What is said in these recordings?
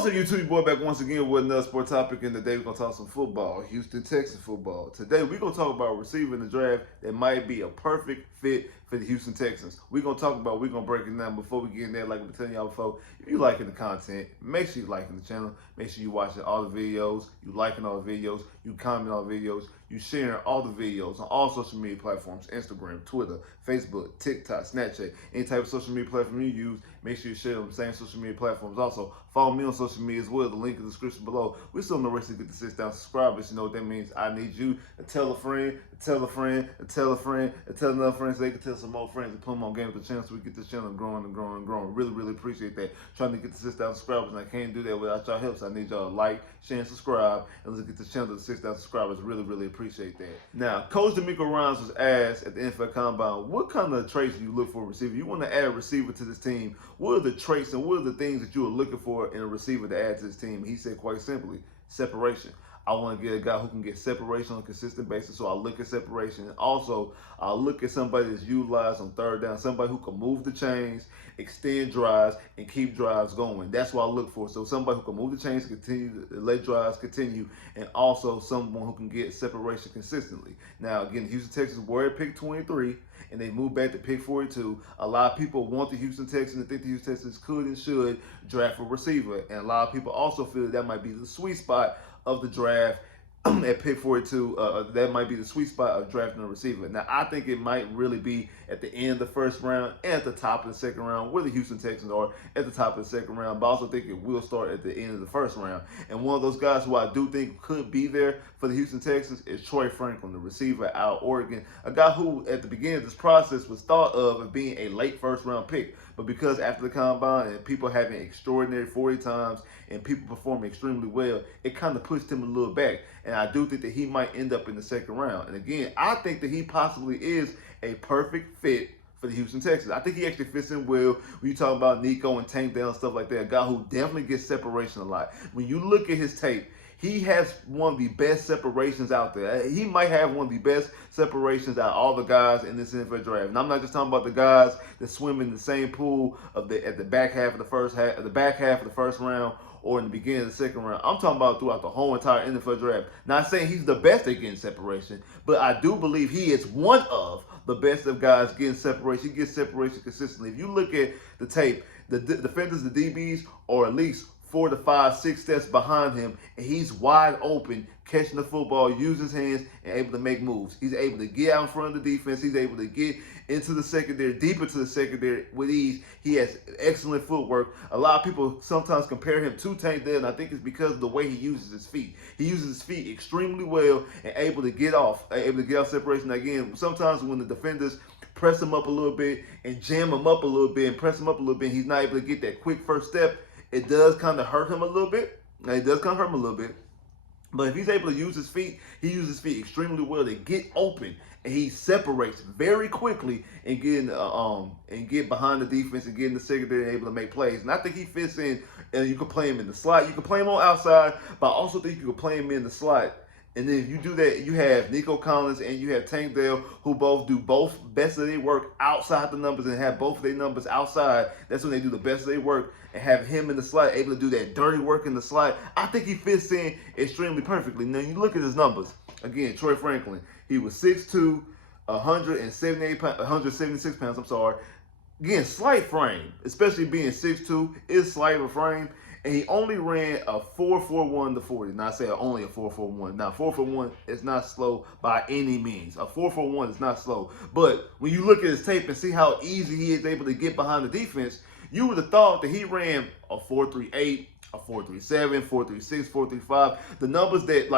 What's up, YouTube? Your boy back once again with another sport topic, and today we're going to talk some football, Houston Texans football. Today we're going to talk about a receiver in the draft that might be a perfect fit for the Houston Texans. We're going to break it down. Before we get in there, like I've been telling y'all before, if you liking the content, make sure you liking the channel. Make sure you watching all the videos, you liking all the videos, you comment all the videos, you sharing all the videos on all social media platforms, Instagram, Twitter, Facebook, TikTok, Snapchat, any type of social media platform you use. Make sure you share on the same social media platforms. Also, follow me on social media as well. The link in the description below. We're still in the race to get to 6,000 subscribers. You know what that means? I need you to tell a friend, to tell a friend, to tell a friend, to tell another friend so they can tell some more friends and put them on Game with the channel so we get this channel growing and growing and growing. Really, really appreciate that. Trying to get to 6,000 subscribers, and I can't do that without y'all help. So I need y'all to like, share, and subscribe. And let's get this channel to 6,000 subscribers. Really, really appreciate that. Now, Coach D'Amico Ryans was asked at the NFL Combine, what kind of traits do you look for a receiver? You want to add a receiver to this team. What are the traits and what are the things that you are looking for in a receiver to add to this team? He said quite simply, separation. I want to get a guy who can get separation on a consistent basis, so I look at separation. And also, I look at somebody that's utilized on third down, somebody who can move the chains, extend drives, and keep drives going. That's what I look for. So somebody who can move the chains, continue to let drives continue, and also someone who can get separation consistently. Now, again, the Houston Texans were at pick 23, and they moved back to pick 42. A lot of people want the Houston Texans and think the Houston Texans could and should draft a receiver. And a lot of people also feel that might be the sweet spot of the draft at pick 42. That might be the sweet spot of drafting a receiver. Now, I think it might really be at the end of the first round and at the top of the second round, where the Houston Texans are at the top of the second round. But I also think it will start at the end of the first round. And one of those guys who I do think could be there for the Houston Texans is Troy Franklin, the receiver out of Oregon. A guy who, at the beginning of this process, was thought of as being a late first round pick. But because after the combine and people having extraordinary 40 times and people performing extremely well, it kind of pushed him a little back. And I do think that he might end up in the second round. And again, I think that he possibly is a perfect fit for the Houston Texans. I think he actually fits in well when you talk about Nico and Tank Down and stuff like that. A guy who definitely gets separation a lot. When you look at his tape, he has one of the best separations out there. He might have one of the best separations out of all the guys in this NFL draft. And I'm not just talking about the guys that swim in the same pool at the back half of the first round or in the beginning of the second round. I'm talking about throughout the whole entire NFL draft. Not saying he's the best at getting separation, but I do believe he is one of the best of guys getting separation. He gets separation consistently. If you look at the tape, the defenders, the DBs, are at least 4 to 5, 6 steps behind him, and he's wide open, catching the football, using his hands, and able to make moves. He's able to get out in front of the defense. He's able to get into the secondary, deep into the secondary with ease. He has excellent footwork. A lot of people sometimes compare him to Tank Dell, and I think it's because of the way he uses his feet. He uses his feet extremely well and able to get off separation. Again, sometimes when the defenders press him up a little bit and jam him up a little bit and press him up a little bit, he's not able to get that quick first step. It does kind of hurt him a little bit. But if he's able to use his feet, he uses his feet extremely well to get open, and he separates very quickly and get behind the defense and get in the secondary and able to make plays. And I think he fits in. And you can play him in the slot. You can play him on outside, but I also think you can play him in the slot. And then if you do that, you have Nico Collins and you have Tank Dell, who both do best of their work outside the numbers and have both of their numbers outside. That's when they do the best of their work, and have him in the slot, able to do that dirty work in the slot. I think he fits in extremely perfectly. Now, you look at his numbers. Again, Troy Franklin, he was 6'2", 176 pounds, Again, slight frame, especially being 6'2", is slight of a frame. And he only ran a 4.41 to 40. Now I say only a 4.41. Now 4.41 is not slow by any means. A 4.41 is not slow. But when you look at his tape and see how easy he is able to get behind the defense, you would have thought that he ran a 4.38, a 4.37, 4.36, 4.35. The numbers that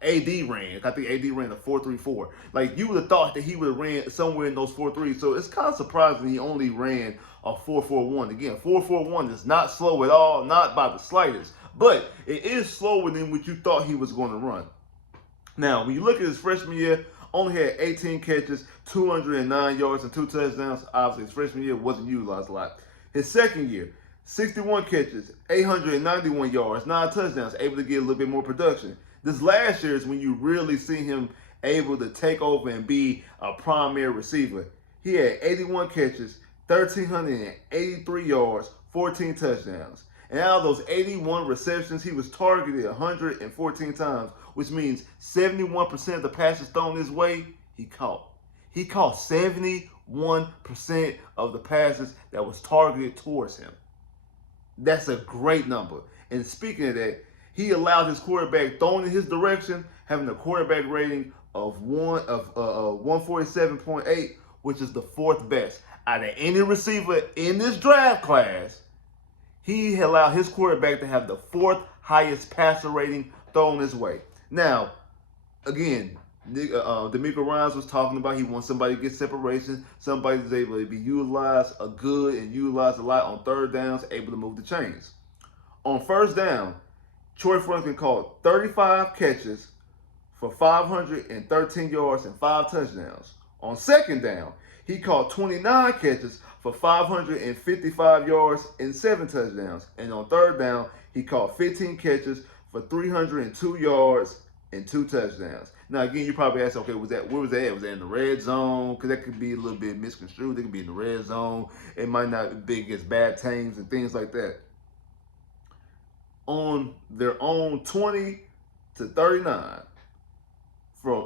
AD ran. I think AD ran a 4.34. You would have thought that he would have ran somewhere in those 4.3s. So it's kind of surprising he only ran a 4.41. Again, 4.41 is not slow at all, not by the slightest. But it is slower than what you thought he was going to run. Now, when you look at his freshman year, only had 18 catches, 209 yards, and 2 touchdowns. Obviously, his freshman year wasn't utilized a lot. His second year, 61 catches, 891 yards, 9 touchdowns, able to get a little bit more production. This last year is when you really see him able to take over and be a primary receiver. He had 81 catches, 1,383 yards, 14 touchdowns. And out of those 81 receptions, he was targeted 114 times, which means 71% of the passes thrown his way, he caught. He caught 71% of the passes that was targeted towards him. That's a great number. And speaking of that, he allowed his quarterback thrown in his direction, having a quarterback rating of 147.8, which is the fourth best out of any receiver in this draft class. He allowed his quarterback to have the fourth highest passer rating thrown his way. Now, again, D'Amico Ryans was talking about he wants somebody to get separation, somebody that's able to be utilized a good and utilized a lot on third downs, able to move the chains. On first down, Troy Franklin caught 35 catches for 513 yards and 5 touchdowns. On second down, he caught 29 catches for 555 yards and 7 touchdowns. And on third down, he caught 15 catches for 302 yards and 2 touchdowns. Now, again, you probably ask, okay, where was that at? Was that in the red zone? Because that could be a little bit misconstrued. It could be in the red zone. It might not be against bad teams and things like that. On their own 20 to 39.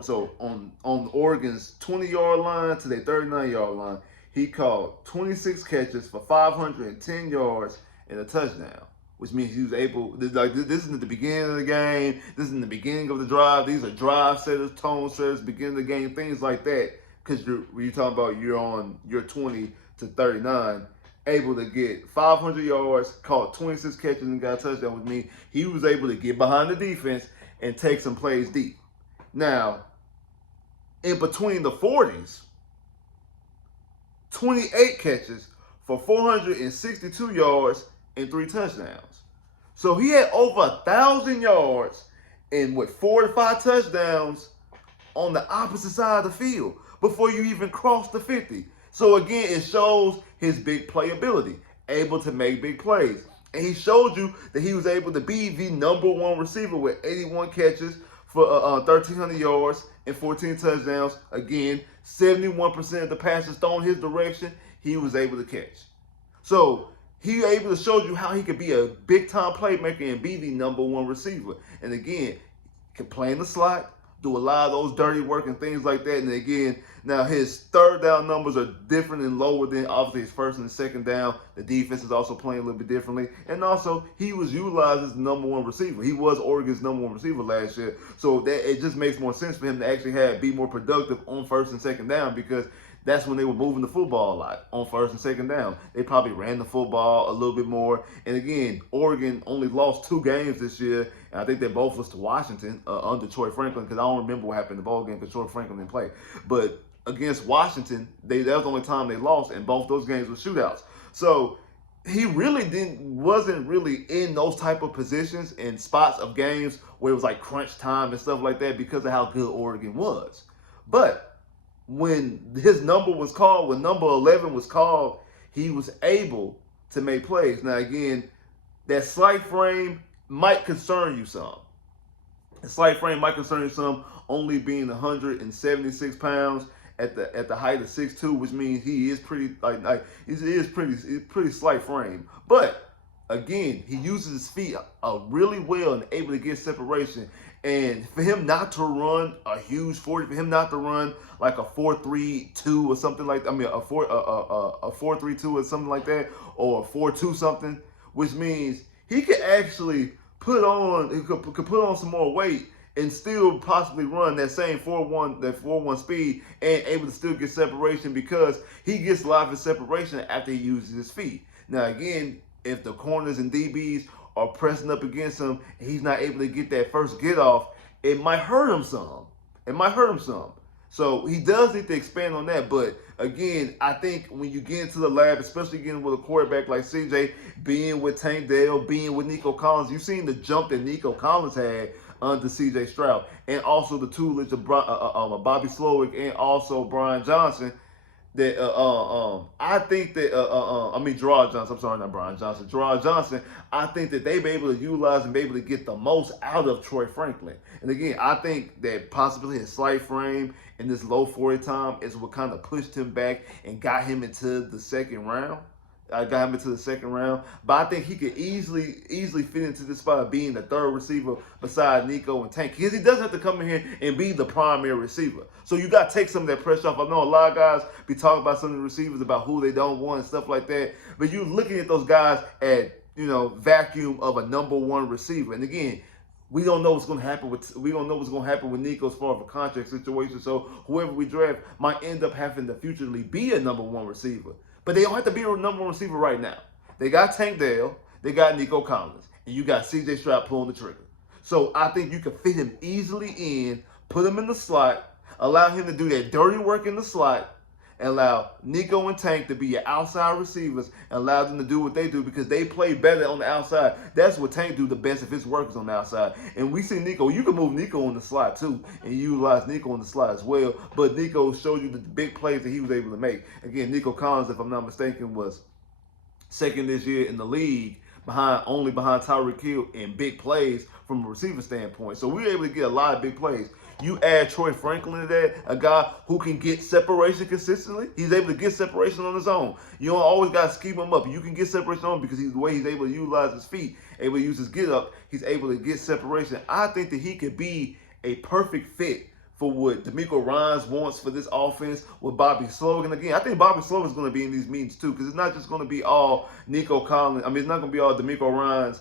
So on Oregon's 20-yard line to their 39-yard line, he caught 26 catches for 510 yards and a touchdown, which means he was able, like, this isn't the beginning of the game, this isn't the beginning of the drive, these are drive setters, tone setters, beginning of the game, things like that, because when you're talking about you're on your 20 to 39, able to get 500 yards, caught 26 catches and got a touchdown, which means he was able to get behind the defense and take some plays deep. Now, in between the 40s, 28 catches for 462 yards and 3 touchdowns. So he had over 1,000 yards and 4 to 5 touchdowns on the opposite side of the field before you even cross the 50. So again, it shows his big playability, able to make big plays. And he showed you that he was able to be the #1 receiver with 81 catches for 1,300 yards and 14 touchdowns. Again, 71% of the passes thrown his direction, he was able to catch. So he able to show you how he could be a big-time playmaker and be the #1 receiver. And again, can play in the slot, do a lot of those dirty work and things like that. And again, now his third down numbers are different and lower than obviously his first and second down. The defense is also playing a little bit differently. And also, he was utilized as the #1 receiver. He was Oregon's #1 receiver last year. So that it just makes more sense for him to actually be more productive on first and second down, because that's when they were moving the football a lot on first and second down. They probably ran the football a little bit more. And again, Oregon only lost 2 games this year, and I think they both was to Washington under Troy Franklin, because I don't remember what happened in the ball game because Troy Franklin didn't play. But against Washington, that was the only time they lost, and both those games were shootouts. So he really wasn't really in those type of positions and spots of games where it was like crunch time and stuff like that because of how good Oregon was. But when his number was called, when number 11 was called, he was able to make plays. Now again, that slight frame might concern you some. The slight frame might concern you some, only being 176 pounds at the height of 6'2", which means he is pretty pretty slight frame. But again, he uses his feet really well and able to get separation. And for him not to run a huge 40, for him not to run like a 4.32 or something like that, I mean a 4.32 or something like that, or a 4.2 something, which means he could actually put on some more weight and still possibly run that same 4.1 speed and able to still get separation, because he gets a lot of his separation after he uses his feet. Now again, if the corners and DBs are pressing up against him and he's not able to get that first get off, it might hurt him some. It might hurt him some. So he does need to expand on that. But again, I think when you get into the lab, especially getting with a quarterback like CJ, being with Tank Dell, being with Nico Collins, you've seen the jump that Nico Collins had under CJ Stroud, and also the tutelage of Bobby Slowick and also Brian Johnson. That I think that Gerard Johnson. I'm sorry, not Brian Johnson. Gerard Johnson. I think that they be able to utilize and be able to get the most out of Troy Franklin. And again, I think that possibly his slight frame and this low 40 time is what kind of pushed him back and got him into the second round. I got him into the second round, but I think he could easily fit into this spot of being the third receiver beside Nico and Tank, because he doesn't have to come in here and be the primary receiver. So you got to take some of that pressure off. I know a lot of guys be talking about some of the receivers about who they don't want and stuff like that, but you're looking at those guys at, you know, vacuum of a number one receiver. And again, we don't know what's going to happen with Nico as far as a contract situation. So whoever we draft might end up having to futurely be a number one receiver. But they don't have to be a number one receiver right now. They got Tank Dell, they got Nico Collins, and you got C.J. Stroud pulling the trigger. So I think you can fit him easily in, put him in the slot, allow him to do that dirty work in the slot, and allow Nico and Tank to be your outside receivers and allow them to do what they do, because they play better on the outside. That's what Tank do the best if his work is on the outside. And we see Nico, you can move Nico on the slot too and utilize Nico on the slot as well. But Nico showed you the big plays that he was able to make. Again, Nico Collins, if I'm not mistaken, was second this year in the league, only behind Tyreek Hill in big plays from a receiver standpoint. So we were able to get a lot of big plays. You add Troy Franklin to that, a guy who can get separation consistently. He's able to get separation on his own. You don't always got to scheme him up. You can get separation on him because the way he's able to utilize his feet, able to use his get up, he's able to get separation. I think that he could be a perfect fit for what DeMeco Ryans wants for this offense with Bobby Slogan. Again, I think Bobby Slogan is going to be in these meetings too, because it's not just going to be all Nico Collins. I mean, it's not going to be all DeMeco Ryans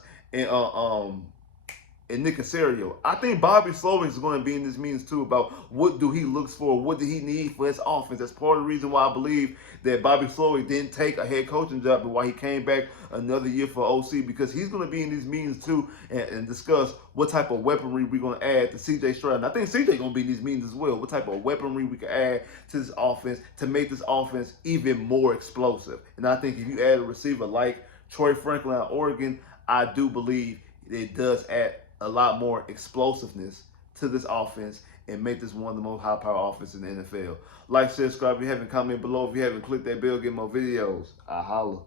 and Nick Caserio. I think Bobby Slowick is going to be in this meetings too about what do he looks for, what do he need for his offense. That's part of the reason why I believe that Bobby Slowick didn't take a head coaching job and why he came back another year for OC, because he's going to be in these meetings too and discuss what type of weaponry we're going to add to C.J. Stroud. And I think C.J. going to be in these meetings as well. What type of weaponry we can add to this offense to make this offense even more explosive. And I think if you add a receiver like Troy Franklin out of Oregon, I do believe it does add a lot more explosiveness to this offense and make this one of the most high-power offenses in the NFL. Like, share, subscribe if you haven't, comment below if you haven't, click that bell, get more videos. I holla.